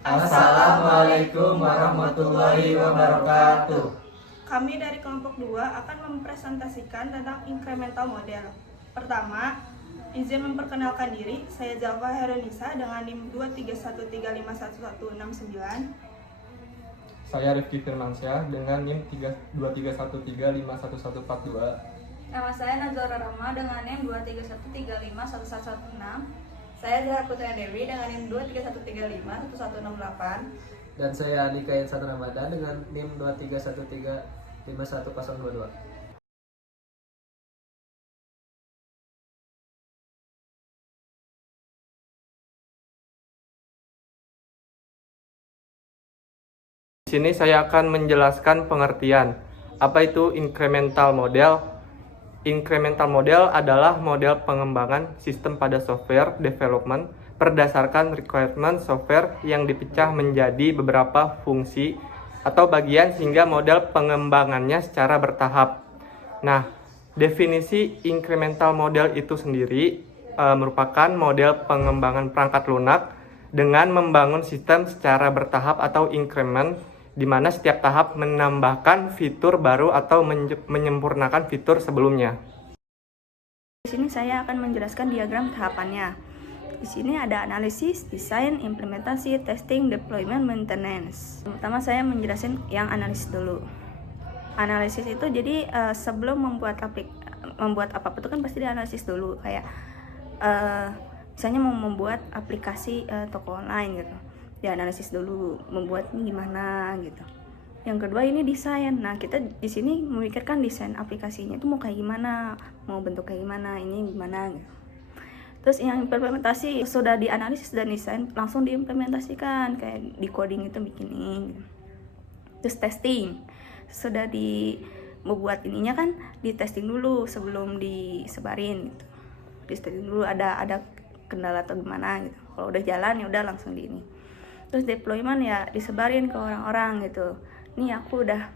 Assalamualaikum warahmatullahi wabarakatuh. Kami dari kelompok 2 akan mempresentasikan tentang incremental model. Pertama, izin memperkenalkan diri, saya Zalfa Heronisa dengan NIM 231351169. Saya Rifki Firmansyah dengan NIM 231351142. Nama saya Nazara Rahma dengan NIM 231351116. Saya Zahra Putri Dewi dengan NIM 231351168. Dan saya Andika Yansat Ramadan dengan NIM 231351022. Di sini saya akan menjelaskan pengertian. Apa itu incremental model? Incremental model adalah model pengembangan sistem pada software development berdasarkan requirement software yang dipecah menjadi beberapa fungsi atau bagian sehingga model pengembangannya secara bertahap. Nah, definisi incremental model itu sendiri merupakan model pengembangan perangkat lunak dengan membangun sistem secara bertahap atau increment, di mana setiap tahap menambahkan fitur baru atau menyempurnakan fitur sebelumnya. Di sini saya akan menjelaskan diagram tahapannya. Di sini ada analisis, desain, implementasi, testing, deployment, maintenance. Pertama saya menjelaskan yang analisis dulu. Analisis itu jadi sebelum membuat apa-apa itu kan pasti dianalisis dulu, kayak misalnya mau membuat aplikasi toko online gitu. Dianalisis dulu, membuat ini gimana gitu. Yang kedua ini desain. Nah, kita di sini memikirkan desain aplikasinya itu mau kayak gimana, mau bentuk kayak gimana, ini gimana gitu. Terus yang implementasi sudah dianalisis dan desain, langsung diimplementasikan, kayak di coding itu bikin ini gitu. Terus testing. Sudah membuat ininya kan di testing dulu sebelum disebarin gitu. Di testing dulu ada kendala atau gimana gitu. Kalau udah jalan ya udah langsung di ini. Terus deployment ya disebarin ke orang-orang gitu. Nih aku udah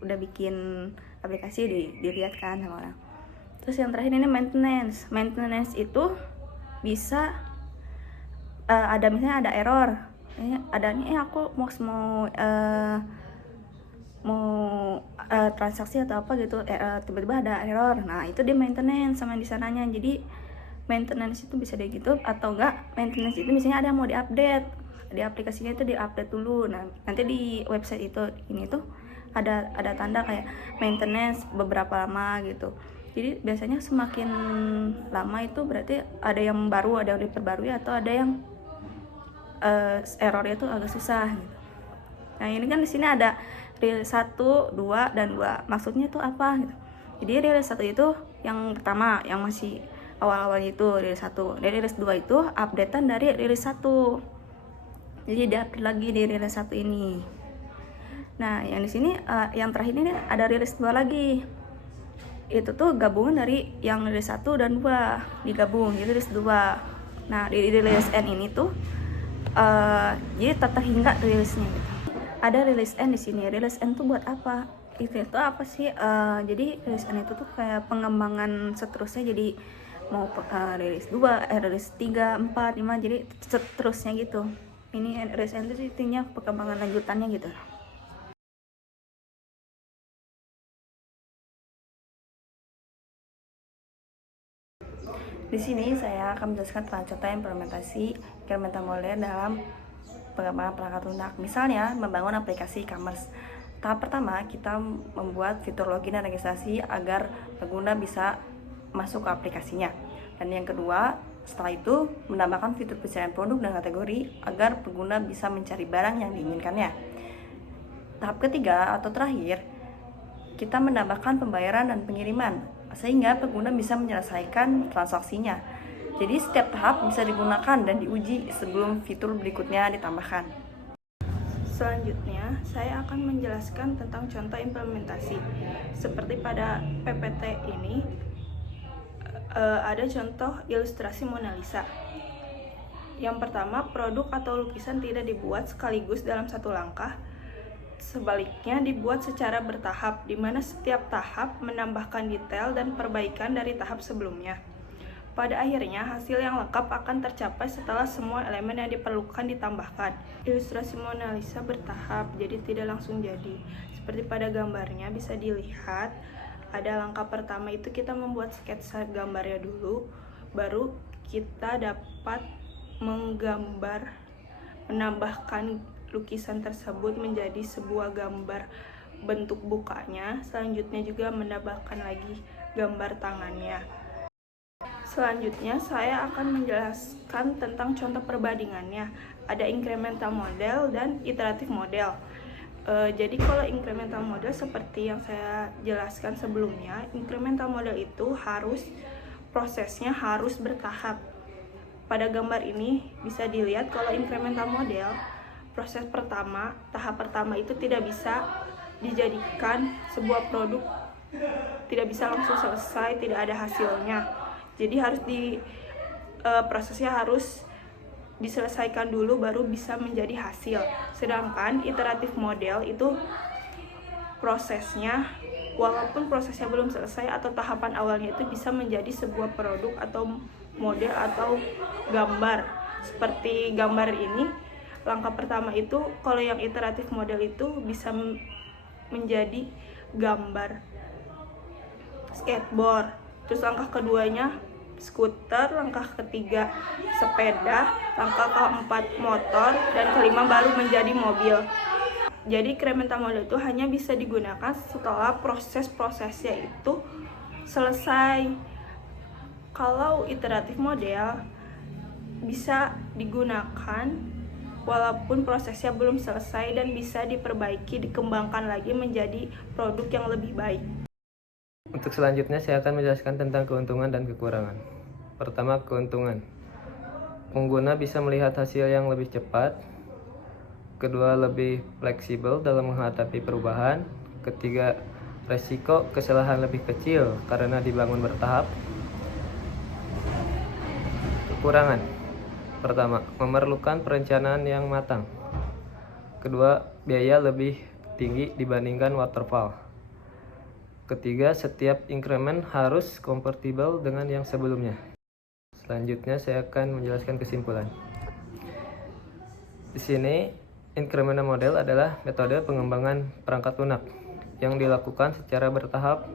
bikin aplikasi, dilihat kan sama orang. Terus yang terakhir ini maintenance. Maintenance itu bisa ada misalnya ada error. Ada nih aku mau transaksi atau apa gitu, tiba-tiba ada error. Nah, itu di maintenance sama di sananya. Jadi maintenance itu bisa kayak gitu, atau enggak maintenance itu misalnya ada yang mau diupdate. Di aplikasinya itu diupdate dulu. Nah, nanti di website itu ini tuh ada tanda kayak maintenance beberapa lama gitu. Jadi biasanya semakin lama itu berarti ada yang baru, ada yang diperbarui, atau ada yang errornya tuh agak susah gitu. Nah, ini kan di sini ada release 1, 2 dan 2. Maksudnya tuh apa gitu. Jadi release 1 itu yang pertama, yang masih awal-awalnya itu release 1. Dari release 2 itu updatean dari release 1. Jadi di-update lagi di release 1 ini. Nah, yang di sini yang terakhir ini ada release 2 lagi. Itu tuh gabungan dari yang release 1 dan 2 digabung jadi release 2. Nah, di release N ini tuh jadi terhingga release-nya gitu. Ada release N di sini. Release N tuh buat apa? Itu apa sih? Jadi release N itu tuh kayak pengembangan seterusnya, jadi mau release 2, release 3, 4, 5, jadi seterusnya gitu. Ini release N itu intinya perkembangan lanjutannya gitu. Di sini saya akan menjelaskan tentang contoh implementasi incremental model dalam pengembangan perangkat lunak. Misalnya membangun aplikasi e-commerce. Tahap pertama kita membuat fitur login dan registrasi agar pengguna bisa masuk ke aplikasinya. Dan yang kedua, setelah itu menambahkan fitur pencarian produk dan kategori agar pengguna bisa mencari barang yang diinginkannya. Tahap ketiga atau terakhir, kita menambahkan pembayaran dan pengiriman sehingga pengguna bisa menyelesaikan transaksinya. Jadi setiap tahap bisa digunakan dan diuji sebelum fitur berikutnya ditambahkan. Selanjutnya, saya akan menjelaskan tentang contoh implementasi. Seperti pada PPT ini, ada contoh ilustrasi Mona Lisa. Yang pertama, produk atau lukisan tidak dibuat sekaligus dalam satu langkah. Sebaliknya, dibuat secara bertahap, di mana setiap tahap menambahkan detail dan perbaikan dari tahap sebelumnya. Pada akhirnya, hasil yang lengkap akan tercapai setelah semua elemen yang diperlukan ditambahkan. Ilustrasi Mona Lisa bertahap, jadi tidak langsung jadi. Seperti pada gambarnya bisa dilihat, ada langkah pertama itu kita membuat sketsa gambarnya dulu, baru kita dapat menggambar, menambahkan lukisan tersebut menjadi sebuah gambar bentuk bukanya. Selanjutnya juga menambahkan lagi gambar tangannya. Selanjutnya saya akan menjelaskan tentang contoh perbandingannya. Ada incremental model dan iteratif model. Jadi kalau incremental model seperti yang saya jelaskan sebelumnya, incremental model itu prosesnya harus bertahap. Pada gambar ini bisa dilihat kalau incremental model, tahap pertama itu tidak bisa dijadikan sebuah produk, tidak bisa langsung selesai, tidak ada hasilnya. Jadi prosesnya harus diselesaikan dulu baru bisa menjadi hasil. Sedangkan iteratif model itu prosesnya, walaupun prosesnya belum selesai atau tahapan awalnya itu bisa menjadi sebuah produk atau model atau gambar. Seperti gambar ini, langkah pertama itu kalau yang iteratif model itu bisa menjadi gambar skateboard. Terus langkah keduanya skuter, langkah ketiga sepeda, langkah keempat motor, dan kelima baru menjadi mobil. Jadi incremental model itu hanya bisa digunakan setelah proses-prosesnya itu selesai. Kalau iteratif model bisa digunakan walaupun prosesnya belum selesai dan bisa diperbaiki, dikembangkan lagi menjadi produk yang lebih baik. Untuk selanjutnya saya akan menjelaskan tentang keuntungan dan kekurangan. Pertama, keuntungan. Pengguna bisa melihat hasil yang lebih cepat. Kedua, lebih fleksibel dalam menghadapi perubahan. Ketiga, resiko kesalahan lebih kecil karena dibangun bertahap. Kekurangan. Pertama, memerlukan perencanaan yang matang. Kedua, biaya lebih tinggi dibandingkan waterfall. Ketiga, setiap increment harus kompatibel dengan yang sebelumnya. Selanjutnya saya akan menjelaskan kesimpulan. Di sini, incremental model adalah metode pengembangan perangkat lunak yang dilakukan secara bertahap.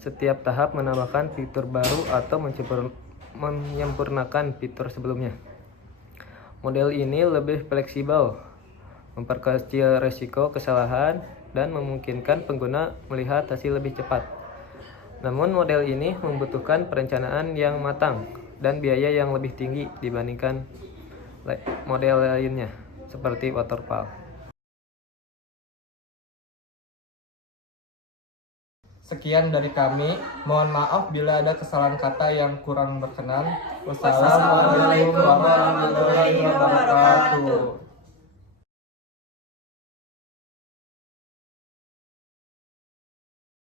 Setiap tahap menambahkan fitur baru atau menyempurnakan fitur sebelumnya. Model ini lebih fleksibel, memperkecil risiko kesalahan, dan memungkinkan pengguna melihat hasil lebih cepat. Namun model ini membutuhkan perencanaan yang matang dan biaya yang lebih tinggi dibandingkan model lainnya, seperti waterfall. Sekian dari kami. Mohon maaf bila ada kesalahan kata yang kurang berkenan. Wassalamualaikum warahmatullahi wabarakatuh.